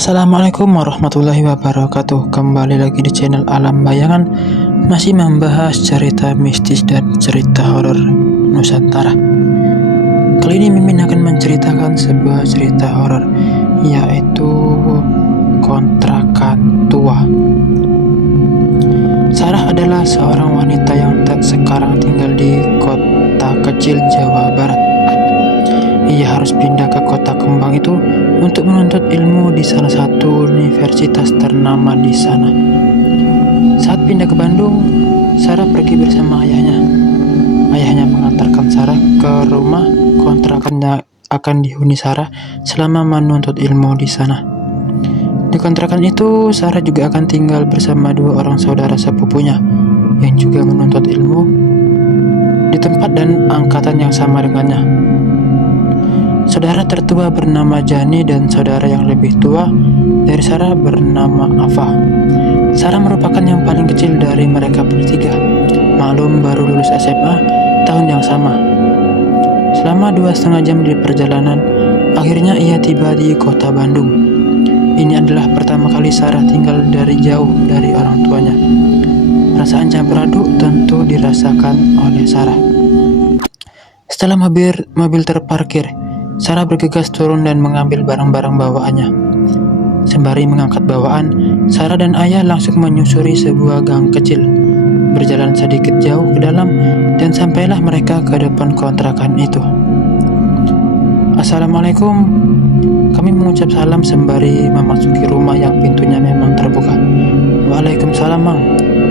Assalamualaikum warahmatullahi wabarakatuh. Kembali lagi di channel Alam Bayangan, masih membahas cerita mistis dan cerita horor Nusantara. Kali ini Mimin akan menceritakan sebuah cerita horor, yaitu Kontrakan Tua. Sarah adalah seorang wanita yang sekarang tinggal di kota kecil Jawa Barat. Ia harus pindah ke kota kembang itu untuk menuntut ilmu di salah satu universitas ternama di sana. Saat pindah ke Bandung, Sarah pergi bersama ayahnya. Ayahnya mengantarkan Sarah ke rumah kontrakan yang akan dihuni Sarah selama menuntut ilmu di sana. Di kontrakan itu, Sarah juga akan tinggal bersama dua orang saudara sepupunya yang juga menuntut ilmu di tempat dan angkatan yang sama dengannya. Saudara tertua bernama Jani dan saudara yang lebih tua dari Sarah bernama Ava. Sarah merupakan yang paling kecil dari mereka bertiga. Maklum baru lulus SMA tahun yang sama. Selama 2,5 jam di perjalanan, akhirnya ia tiba di kota Bandung. Ini adalah pertama kali Sarah tinggal dari jauh dari orang tuanya. Perasaan campur aduk tentu dirasakan oleh Sarah. Setelah mobil terparkir, Sarah bergegas turun dan mengambil barang-barang bawaannya. Sembari mengangkat bawaan, Sarah dan ayah langsung menyusuri sebuah gang kecil. Berjalan sedikit jauh ke dalam dan sampailah mereka ke depan kontrakan itu. Assalamualaikum. Kami mengucap salam sembari memasuki rumah yang pintunya memang terbuka. Waalaikumsalam, Mang,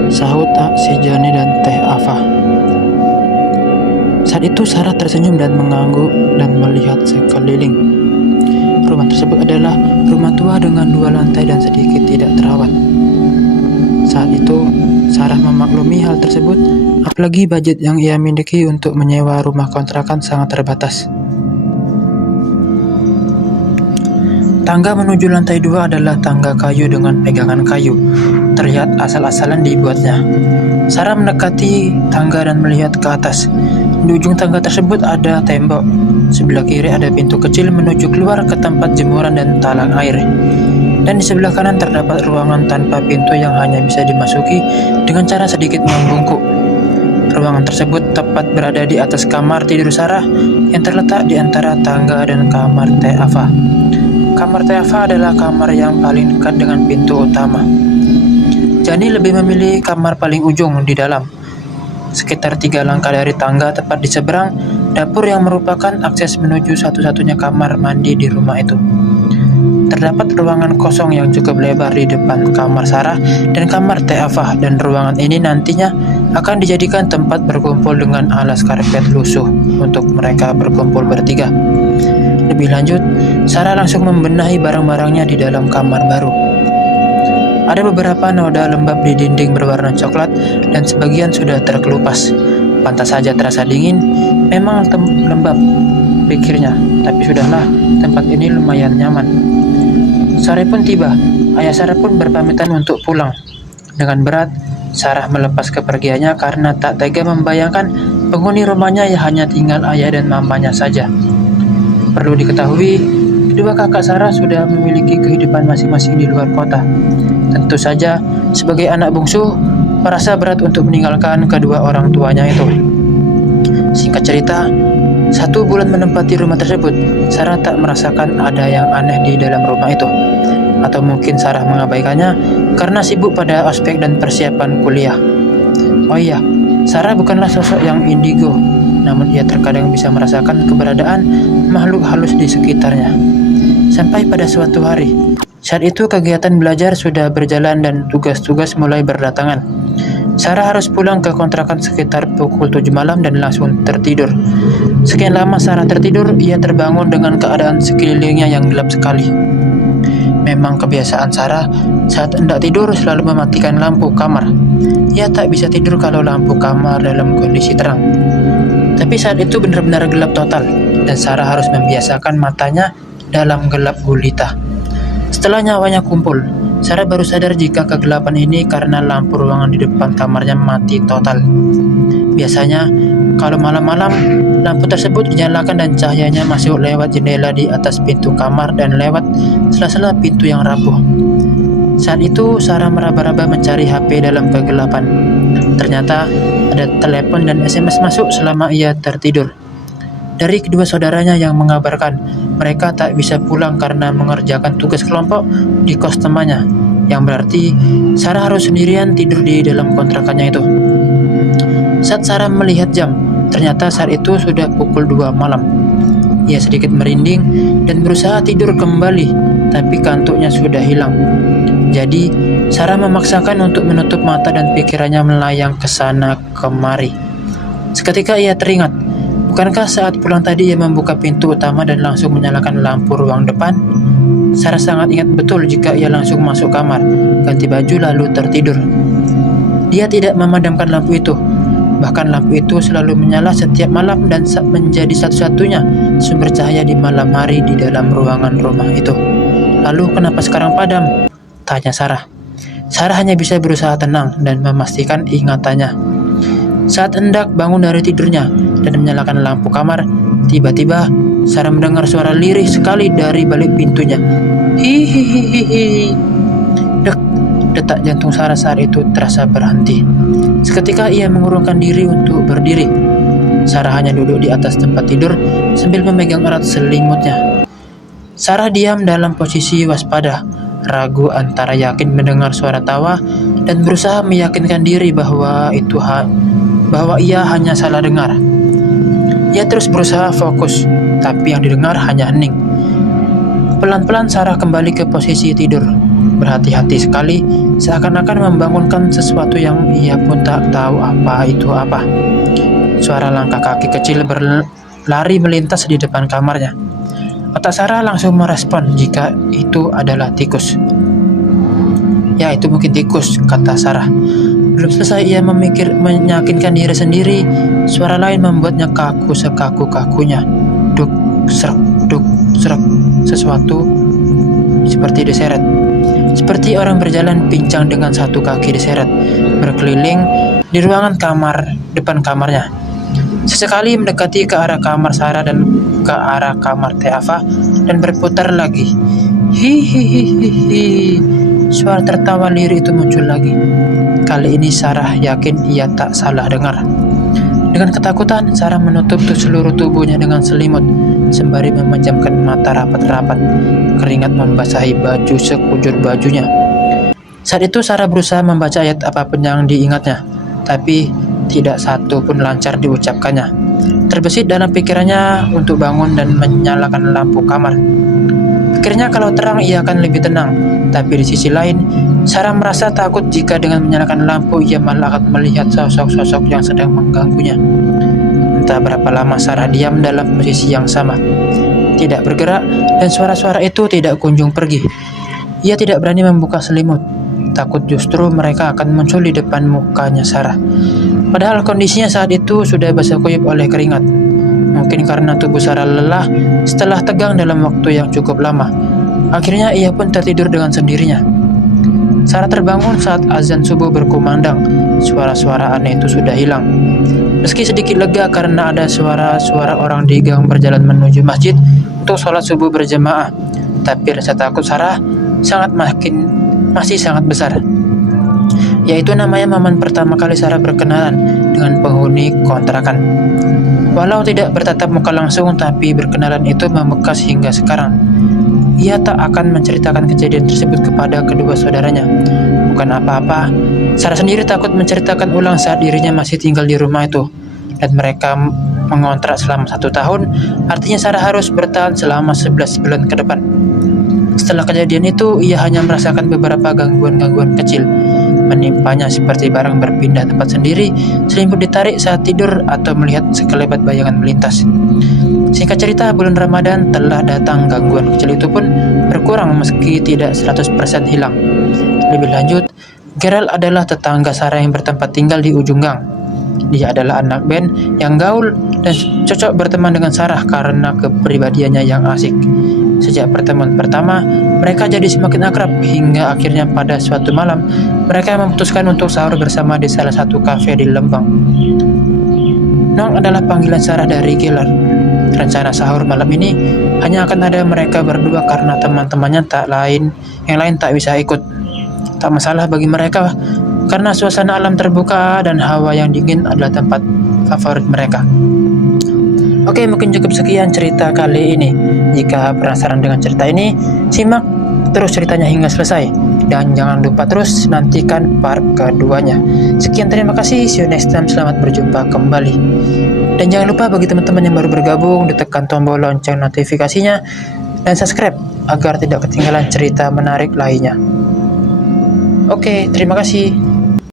sahut si Jani dan Teh Ava. Saat itu Sarah tersenyum dan mengangguk dan melihat sekeliling. Rumah tersebut adalah rumah tua dengan 2 lantai dan sedikit tidak terawat. Saat itu Sarah memaklumi hal tersebut, apalagi budget yang ia miliki untuk menyewa rumah kontrakan sangat terbatas. Tangga menuju lantai 2 adalah tangga kayu dengan pegangan kayu. Terlihat asal-asalan dibuatnya. Sarah mendekati tangga dan melihat ke atas. Di ujung tangga tersebut ada tembok. Sebelah kiri ada pintu kecil menuju keluar ke tempat jemuran dan talang air. Dan di sebelah kanan terdapat ruangan tanpa pintu yang hanya bisa dimasuki dengan cara sedikit membungkuk. Ruangan tersebut tepat berada di atas kamar tidur Sarah yang terletak di antara tangga dan kamar Teh Ava. Kamar Teh Ava adalah kamar yang paling dekat dengan pintu utama. Jani lebih memilih kamar paling ujung di dalam. Sekitar 3 langkah dari tangga tepat di seberang dapur yang merupakan akses menuju satu-satunya kamar mandi di rumah itu. Terdapat ruangan kosong yang cukup lebar di depan kamar Sarah dan kamar Teh Ava, dan ruangan ini nantinya akan dijadikan tempat berkumpul dengan alas karpet lusuh untuk mereka berkumpul bertiga. Lebih lanjut, Sarah langsung membenahi barang-barangnya di dalam kamar baru. Ada beberapa noda lembab di dinding berwarna coklat dan sebagian sudah terkelupas. Pantas saja terasa dingin, memang lembab, pikirnya. Tapi sudahlah, tempat ini lumayan nyaman. Sore pun tiba, ayah Sarah pun berpamitan untuk pulang. Dengan berat, Sarah melepas kepergiannya karena tak tega membayangkan penghuni rumahnya yang hanya tinggal ayah dan mamanya saja. Perlu diketahui, kedua kakak Sarah sudah memiliki kehidupan masing-masing di luar kota. Tentu saja, sebagai anak bungsu, merasa berat untuk meninggalkan kedua orang tuanya itu. Singkat cerita, 1 bulan menempati rumah tersebut, Sarah tak merasakan ada yang aneh di dalam rumah itu. Atau mungkin Sarah mengabaikannya karena sibuk pada ospek dan persiapan kuliah. Oh iya, Sarah bukanlah sosok yang indigo, namun ia terkadang bisa merasakan keberadaan makhluk halus di sekitarnya. Sampai pada suatu hari, saat itu kegiatan belajar sudah berjalan dan tugas-tugas mulai berdatangan. Sarah harus pulang ke kontrakan sekitar pukul 7 malam dan langsung tertidur. Sekian lama Sarah tertidur, ia terbangun dengan keadaan sekelilingnya yang gelap sekali. Memang kebiasaan Sarah saat hendak tidur selalu mematikan lampu kamar. Ia tak bisa tidur kalau lampu kamar dalam kondisi terang. Tapi saat itu benar-benar gelap total dan Sarah harus membiasakan matanya dalam gelap gulita. Setelah nyawanya kumpul, Sarah baru sadar jika kegelapan ini karena lampu ruangan di depan kamarnya mati total. Biasanya, Kalau malam-malam, lampu tersebut dinyalakan dan cahayanya masuk lewat jendela di atas pintu kamar dan lewat sela-sela pintu yang rapuh. Saat itu, Sarah meraba-raba mencari HP dalam kegelapan. Ternyata ada telepon dan SMS masuk selama ia tertidur. Dari kedua saudaranya yang mengabarkan mereka tak bisa pulang karena mengerjakan tugas kelompok di kos temannya, yang berarti Sarah harus sendirian tidur di dalam kontrakannya itu. Saat Sarah melihat jam, ternyata saat itu sudah pukul 2 malam. Ia sedikit merinding dan berusaha tidur kembali, tapi kantuknya sudah hilang. Jadi, Sarah memaksakan untuk menutup mata dan pikirannya melayang ke sana kemari. Seketika ia teringat, bukankah saat pulang tadi ia membuka pintu utama dan langsung menyalakan lampu ruang depan? Sarah sangat ingat betul jika ia langsung masuk kamar, ganti baju lalu tertidur. Dia tidak memadamkan lampu itu. Bahkan lampu itu selalu menyala setiap malam dan menjadi satu-satunya sumber cahaya di malam hari di dalam ruangan rumah itu. Lalu kenapa sekarang padam? Tanya Sarah. Sarah hanya bisa berusaha tenang dan memastikan ingatannya. Saat hendak bangun dari tidurnya dan menyalakan lampu kamar, tiba-tiba Sarah mendengar suara lirih sekali dari balik pintunya. Hihihihi. Detak jantung Sarah saat itu terasa berhenti. Seketika ia mengurungkan diri untuk berdiri. Sarah hanya duduk di atas tempat tidur sambil memegang erat selimutnya. Sarah diam dalam posisi waspada, ragu antara yakin mendengar suara tawa dan berusaha meyakinkan diri bahwa ia hanya salah dengar. Ia terus berusaha fokus, tapi yang didengar hanya hening. Pelan-pelan Sarah kembali ke posisi tidur. Berhati-hati sekali, seakan-akan membangunkan sesuatu yang ia pun tak tahu apa. Suara langkah kaki kecil berlari melintas di depan kamarnya. Otak Sarah langsung merespon jika itu adalah tikus. Ya, itu mungkin tikus, kata Sarah. Belum selesai ia meyakinkan diri sendiri, suara lain membuatnya kaku sekaku-kakunya. Duk, serak, sesuatu seperti diseret. Seperti orang berjalan pincang dengan satu kaki diseret, berkeliling di ruangan depan kamarnya. Sesekali mendekati ke arah kamar Sarah dan ke arah kamar Teava dan berputar lagi. Hihihihi. Suara tertawa lirih itu muncul lagi. Kali ini Sarah yakin ia tak salah dengar. Dengan ketakutan, Sarah menutup seluruh tubuhnya dengan selimut, sembari memejamkan mata rapat-rapat. Keringat membasahi baju sekujur bajunya. Saat itu Sarah berusaha membaca ayat apapun yang diingatnya, tapi tidak satu pun lancar diucapkannya. Terbesit dalam pikirannya untuk bangun dan menyalakan lampu kamar. Pikirnya kalau terang ia akan lebih tenang, tapi di sisi lain, Sarah merasa takut jika dengan menyalakan lampu ia malah akan melihat sosok-sosok yang sedang mengganggunya. Entah berapa lama Sarah diam dalam posisi yang sama, tidak bergerak, dan suara-suara itu tidak kunjung pergi. Ia tidak berani membuka selimut, takut justru mereka akan muncul di depan mukanya Sarah. Padahal kondisinya saat itu sudah basah kuyup oleh keringat. Mungkin karena tubuh Sarah lelah setelah tegang dalam waktu yang cukup lama. Akhirnya ia pun tertidur dengan sendirinya. Sarah terbangun saat azan subuh berkumandang. Suara-suara aneh itu sudah hilang. Meski sedikit lega karena ada suara-suara orang di gang berjalan menuju masjid untuk sholat subuh berjamaah, tapi rasa takut Sarah masih sangat besar. Yaitu namanya momen pertama kali Sarah berkenalan dengan penghuni kontrakan. Walau tidak bertatap muka langsung, tapi berkenalan itu membekas hingga sekarang. Ia tak akan menceritakan kejadian tersebut kepada kedua saudaranya. Bukan apa-apa, Sarah sendiri takut menceritakan ulang saat dirinya masih tinggal di rumah itu. Dan mereka mengontrak selama 1 tahun, artinya Sarah harus bertahan selama 11 bulan ke depan. Setelah kejadian itu, ia hanya merasakan beberapa gangguan-gangguan kecil menimpanya seperti barang berpindah tempat sendiri, selimut ditarik saat tidur, atau melihat sekelebat bayangan melintas. Singkat cerita, bulan Ramadan telah datang. Gangguan kecil itu pun berkurang meski tidak 100% hilang. Lebih lanjut, Gerald adalah tetangga Sarah yang bertempat tinggal di ujung gang. Dia adalah anak band yang gaul dan cocok berteman dengan Sarah karena kepribadiannya yang asik. Sejak pertemuan pertama, mereka jadi semakin akrab hingga akhirnya pada suatu malam, mereka memutuskan untuk sahur bersama di salah satu kafe di Lembang. Noang adalah panggilan Sarah dari Gellar. Rencana sahur malam ini hanya akan ada mereka berdua karena teman-temannya yang lain tak bisa ikut. Tak masalah bagi mereka karena suasana alam terbuka dan hawa yang dingin adalah tempat favorit mereka. Oke, mungkin cukup sekian cerita kali ini. Jika penasaran dengan cerita ini, simak terus ceritanya hingga selesai. Dan jangan lupa terus nantikan part keduanya. Sekian, terima kasih. See you next time. Selamat berjumpa kembali. Dan jangan lupa bagi teman-teman yang baru bergabung, ditekan tombol lonceng notifikasinya dan subscribe agar tidak ketinggalan cerita menarik lainnya. Oke, terima kasih.